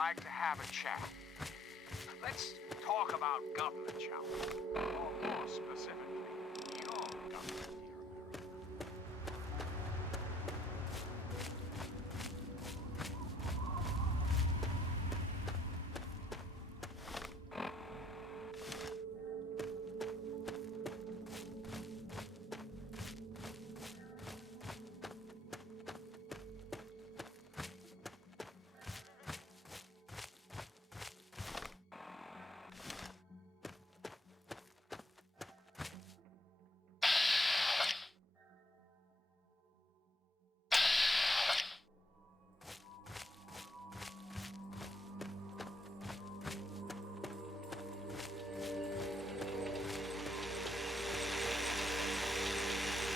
like to have a chat. Let's talk about government, shall we? Or more specifically, your government here.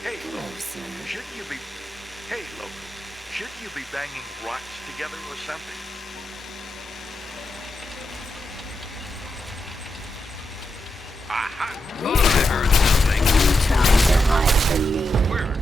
Hey, shouldn't you be... Hey, local, shouldn't you be banging rocks together or something? Aha! Thought I heard something. Trying to hide from me. Where?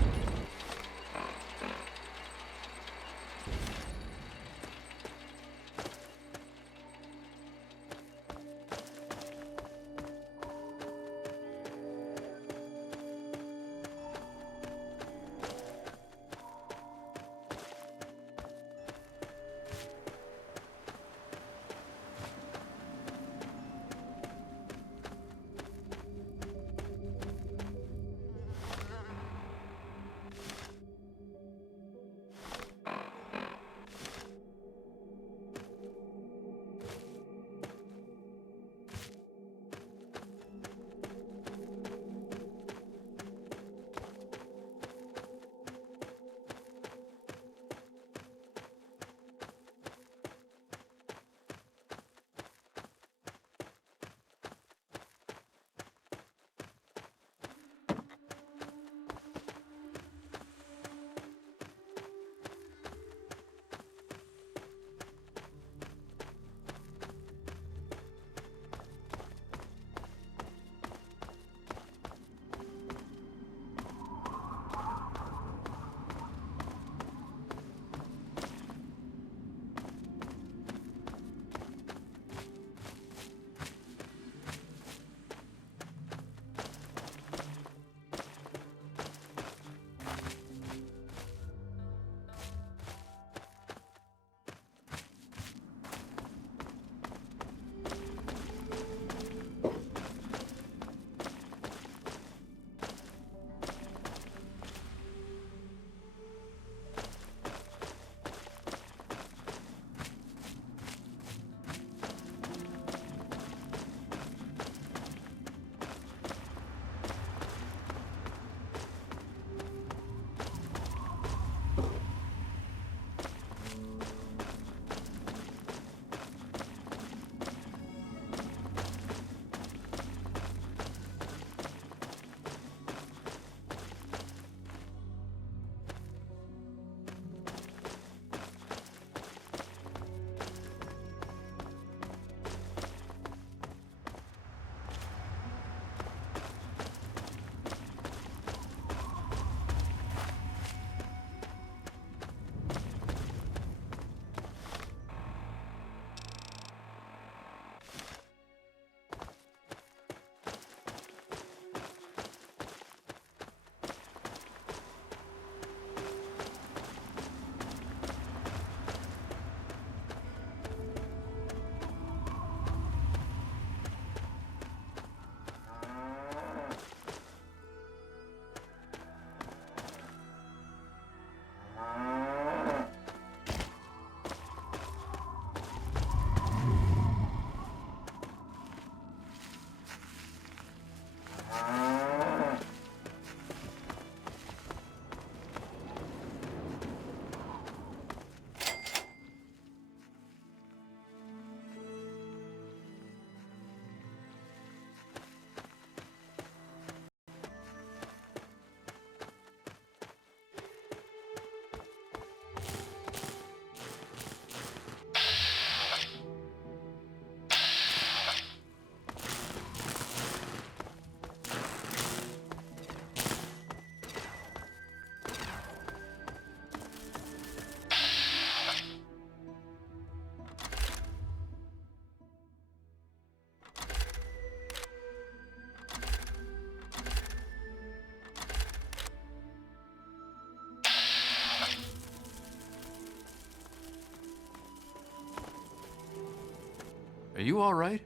Are you all right?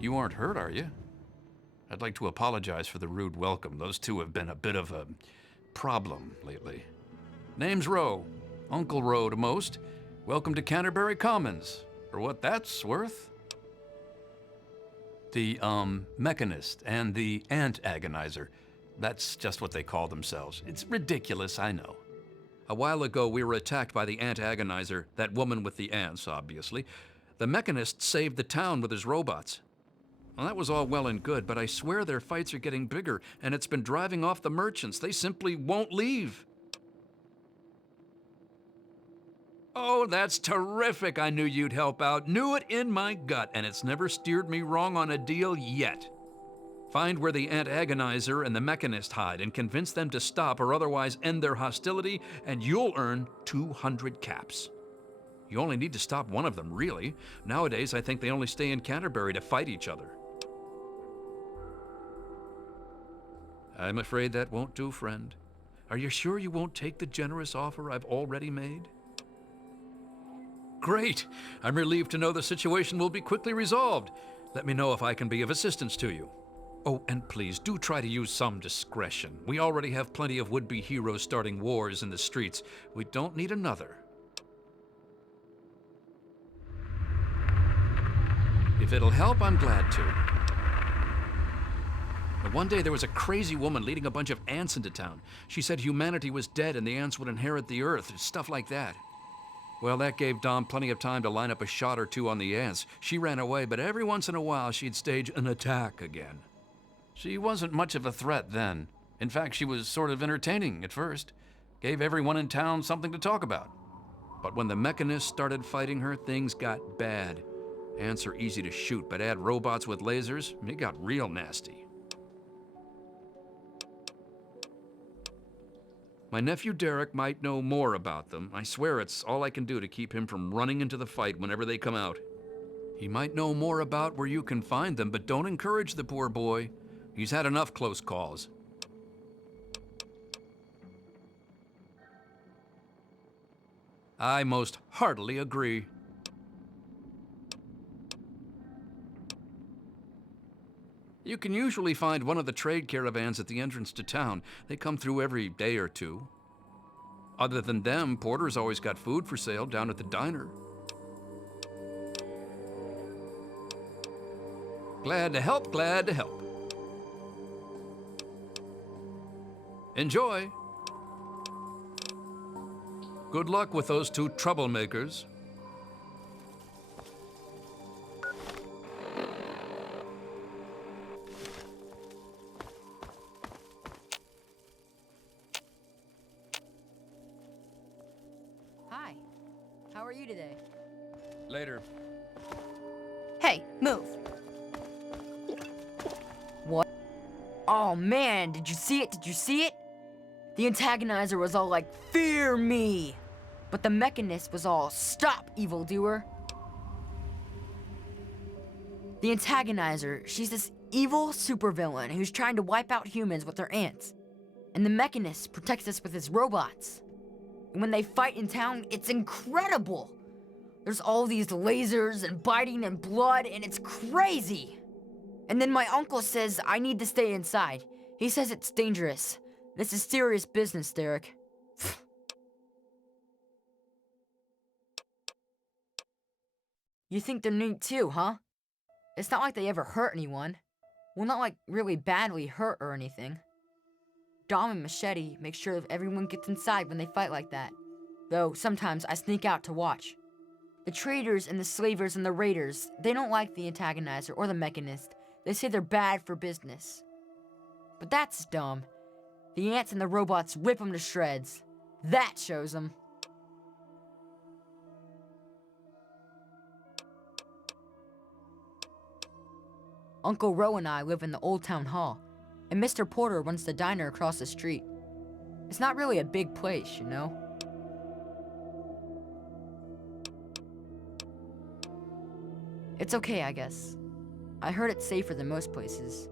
You aren't hurt, are you? I'd like to apologize for the rude welcome. Those two have been a bit of a problem lately. Name's Rowe. Uncle Rowe to most. Welcome to Canterbury Commons. For what that's worth. The, Mechanist and the Ant Agonizer. That's just what they call themselves. It's ridiculous, I know. A while ago, we were attacked by the Ant Agonizer, that woman with the ants, obviously. The Mechanist saved the town with his robots. Well, that was all well and good, but I swear their fights are getting bigger, and it's been driving off the merchants. They simply won't leave. Oh, that's terrific. I knew you'd help out. Knew it in my gut, and it's never steered me wrong on a deal yet. Find where the Ant Agonizer and the Mechanist hide and convince them to stop or otherwise end their hostility, and you'll earn 200 caps. You only need to stop one of them, really. Nowadays, I think they only stay in Canterbury to fight each other. I'm afraid that won't do, friend. Are you sure you won't take the generous offer I've already made? Great! I'm relieved to know the situation will be quickly resolved. Let me know if I can be of assistance to you. Oh, and please, do try to use some discretion. We already have plenty of would-be heroes starting wars in the streets. We don't need another. If it'll help, I'm glad to. But one day there was a crazy woman leading a bunch of ants into town. She said humanity was dead and the ants would inherit the earth, stuff like that. Well, that gave Dom plenty of time to line up a shot or two on the ants. She ran away, but every once in a while she'd stage an attack again. She wasn't much of a threat then. In fact, she was sort of entertaining at first. Gave everyone in town something to talk about. But when the Mechanists started fighting her, things got bad. Ants are easy to shoot, but add robots with lasers, it got real nasty. My nephew Derek might know more about them. I swear it's all I can do to keep him from running into the fight whenever they come out. He might know more about where you can find them, but don't encourage the poor boy. He's had enough close calls. I most heartily agree. You can usually find one of the trade caravans at the entrance to town. They come through every day or two. Other than them, Porter's always got food for sale down at the diner. Glad to help, glad to help. Enjoy. Good luck with those two troublemakers. Hi. How are you today? Later. Hey, move. What? Oh man, did you see it? Did you see it? The antagonizer was all like, "Fear me!" But the Mechanist was all, "Stop, evildoer!" The antagonizer, she's this evil supervillain who's trying to wipe out humans with her ants. And the Mechanist protects us with his robots. And when they fight in town, it's incredible! There's all these lasers and biting and blood, and it's crazy! And then my uncle says I need to stay inside. He says it's dangerous. This is serious business, Derek. You think they're neat too, huh? It's not like they ever hurt anyone. Well, not like really badly hurt or anything. Dom and Machete make sure that everyone gets inside when they fight like that. Though sometimes I sneak out to watch. The traders and the slavers and the raiders, they don't like the antagonizer or the Mechanist. They say they're bad for business. But that's dumb. The ants and the robots rip them to shreds. That shows them. Uncle Rowe and I live in the Old Town Hall, and Mr. Porter runs the diner across the street. It's not really a big place, you know? It's okay, I guess. I heard it's safer than most places,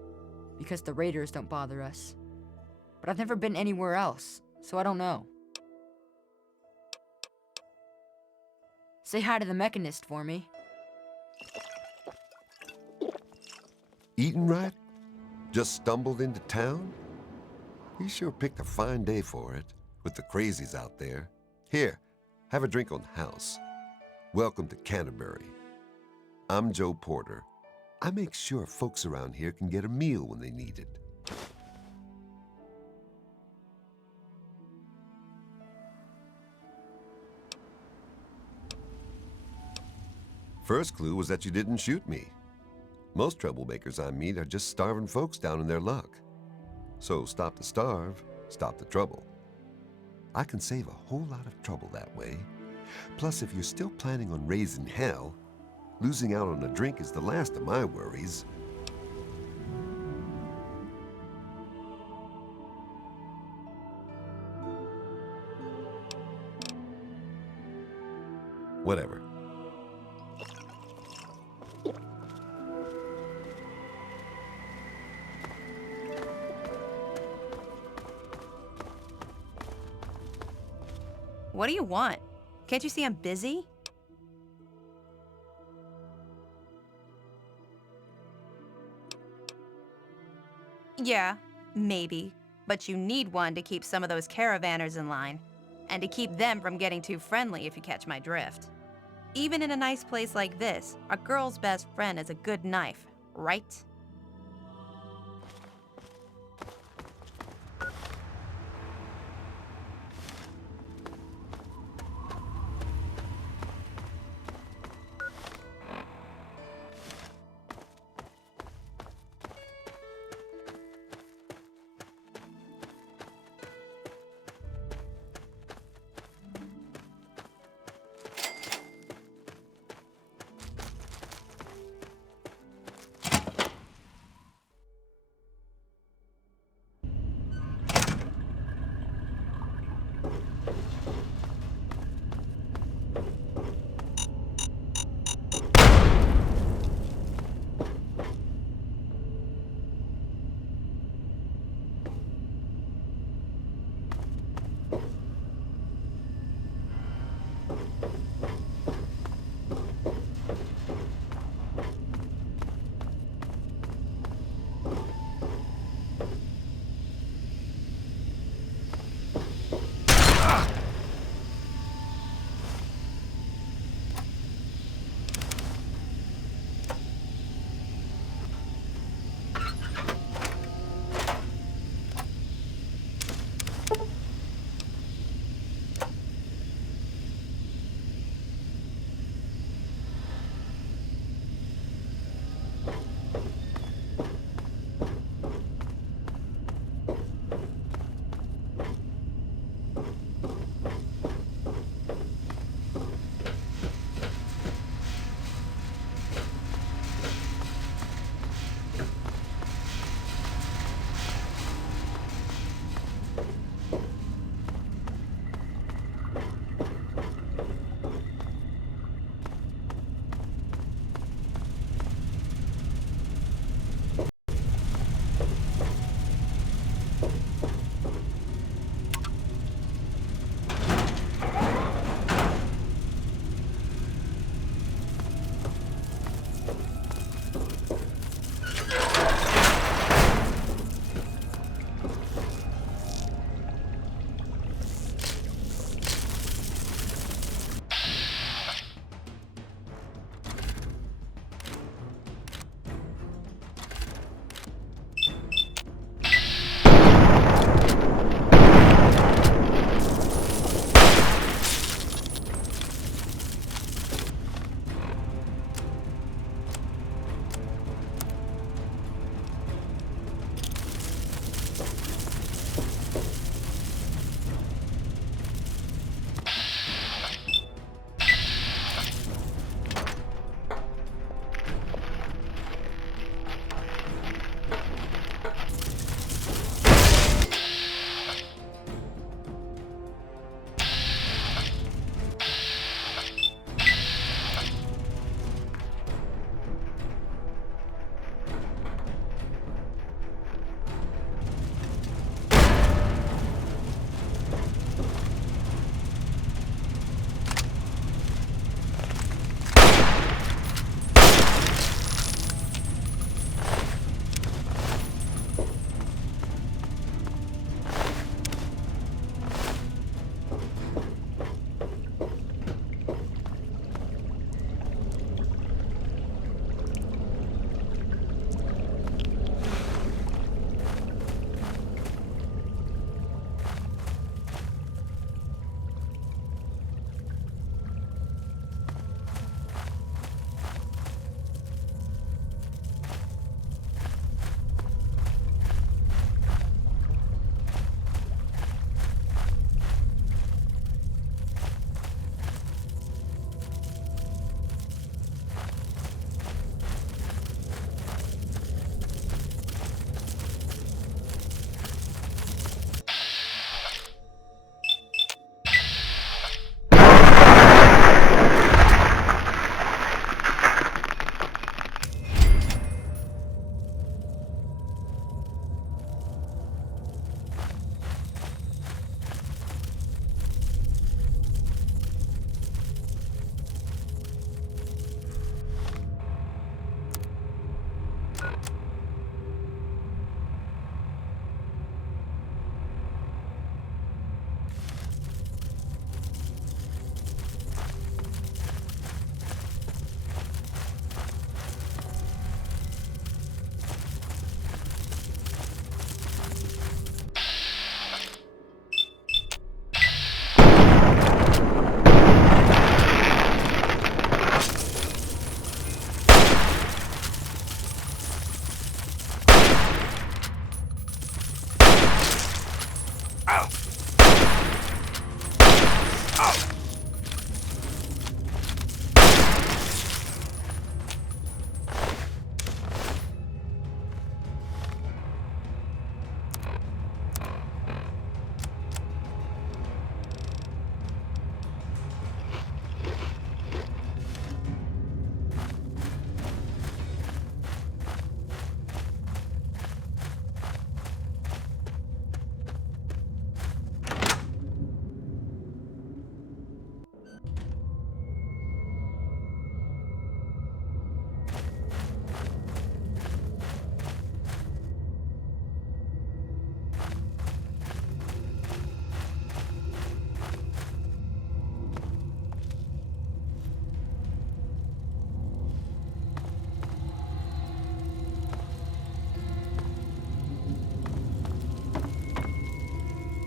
because the raiders don't bother us. But I've never been anywhere else, so I don't know. Say hi to the Mechanist for me. Eating right? Just stumbled into town? You sure picked a fine day for it, with the crazies out there. Here, have a drink on the house. Welcome to Canterbury. I'm Joe Porter. I make sure folks around here can get a meal when they need it. First clue was that you didn't shoot me. Most troublemakers I meet are just starving folks down in their luck. So stop the starve, stop the trouble. I can save a whole lot of trouble that way. Plus, if you're still planning on raising hell, losing out on a drink is the last of my worries. Whatever. What do you want? Can't you see I'm busy? Yeah, maybe. But you need one to keep some of those caravanners in line. And to keep them from getting too friendly, if you catch my drift. Even in a nice place like this, a girl's best friend is a good knife, right?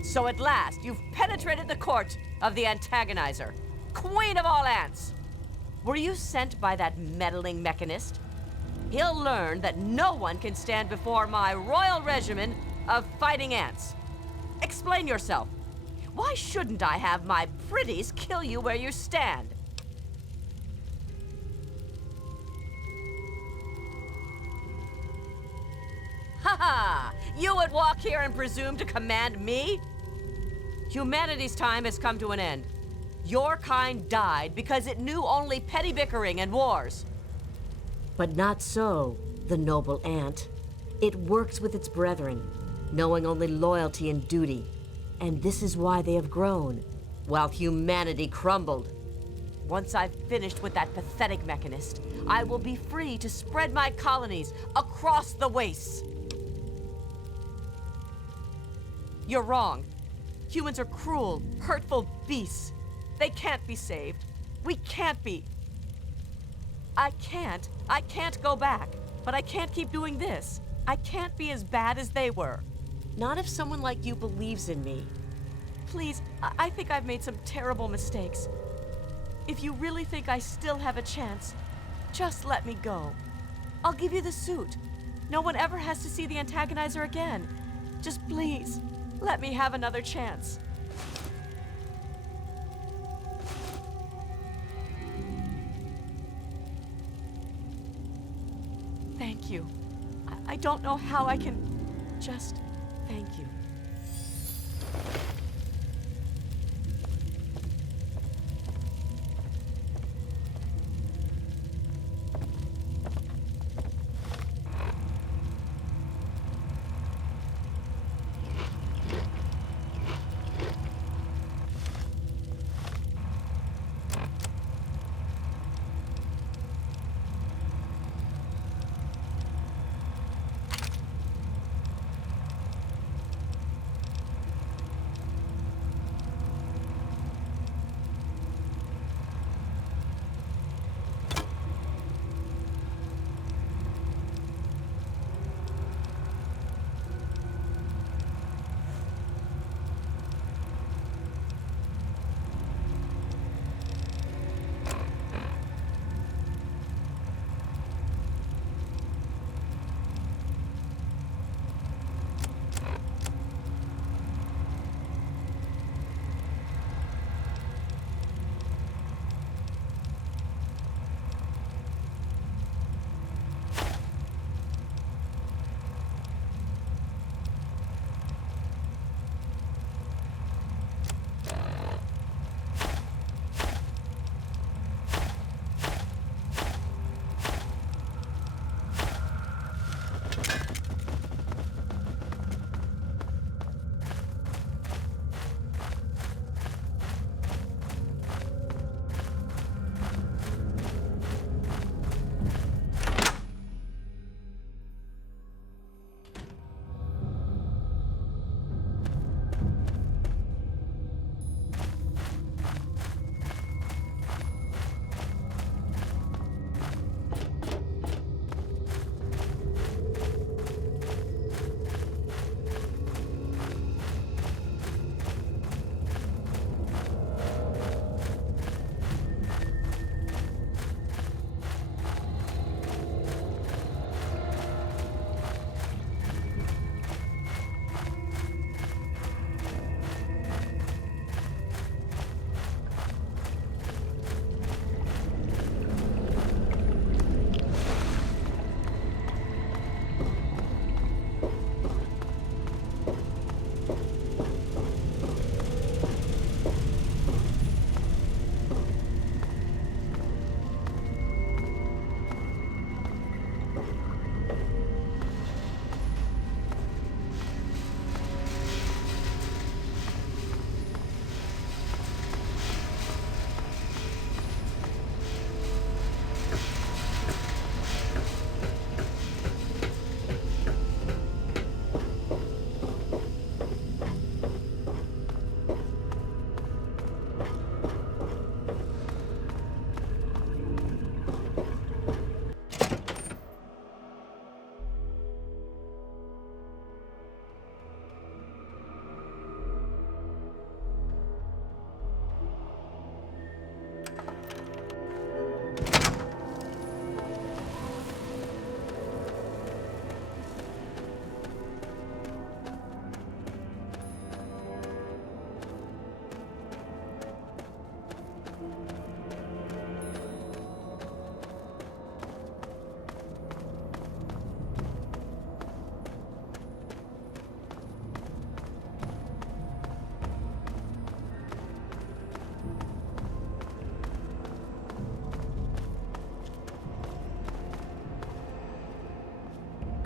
So at last, you've penetrated the court of the antagonizer, queen of all ants. Were you sent by that meddling mechanist? He'll learn that no one can stand before my royal regimen of fighting ants. Explain yourself. Why shouldn't I have my pretties kill you where you stand? Ha ha! You would walk here and presume to command me? Humanity's time has come to an end. Your kind died because it knew only petty bickering and wars. But not so, the noble ant. It works with its brethren, knowing only loyalty and duty. And this is why they have grown, while humanity crumbled. Once I've finished with that pathetic mechanist, I will be free to spread my colonies across the wastes. You're wrong. Humans are cruel, hurtful beasts. They can't be saved. We can't be. I can't go back. But I can't keep doing this. I can't be as bad as they were. Not if someone like you believes in me. Please, I think I've made some terrible mistakes. If you really think I still have a chance, just let me go. I'll give you the suit. No one ever has to see the antagonizer again. Just please, let me have another chance. Thank you. I don't know how I can just thank you.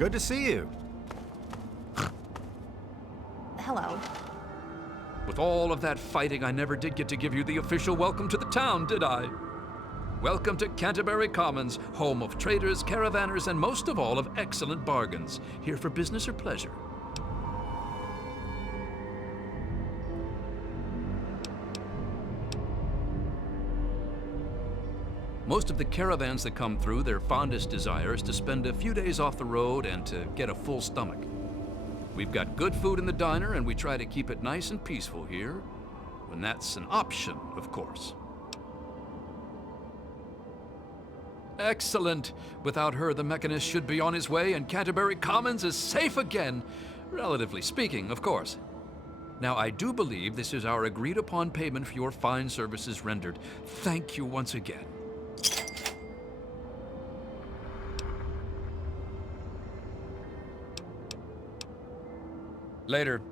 Good to see you. Hello. With all of that fighting, I never did get to give you the official welcome to the town, did I? Welcome to Canterbury Commons, home of traders, caravanners, and most of all, of excellent bargains. Here for business or pleasure? Most of the caravans that come through, their fondest desire is to spend a few days off the road and to get a full stomach. We've got good food in the diner, and we try to keep it nice and peaceful here, when that's an option, of course. Excellent. Without her, the Mechanist should be on his way, and Canterbury Commons is safe again. Relatively speaking, of course. Now, I do believe this is our agreed-upon payment for your fine services rendered. Thank you once again. Later.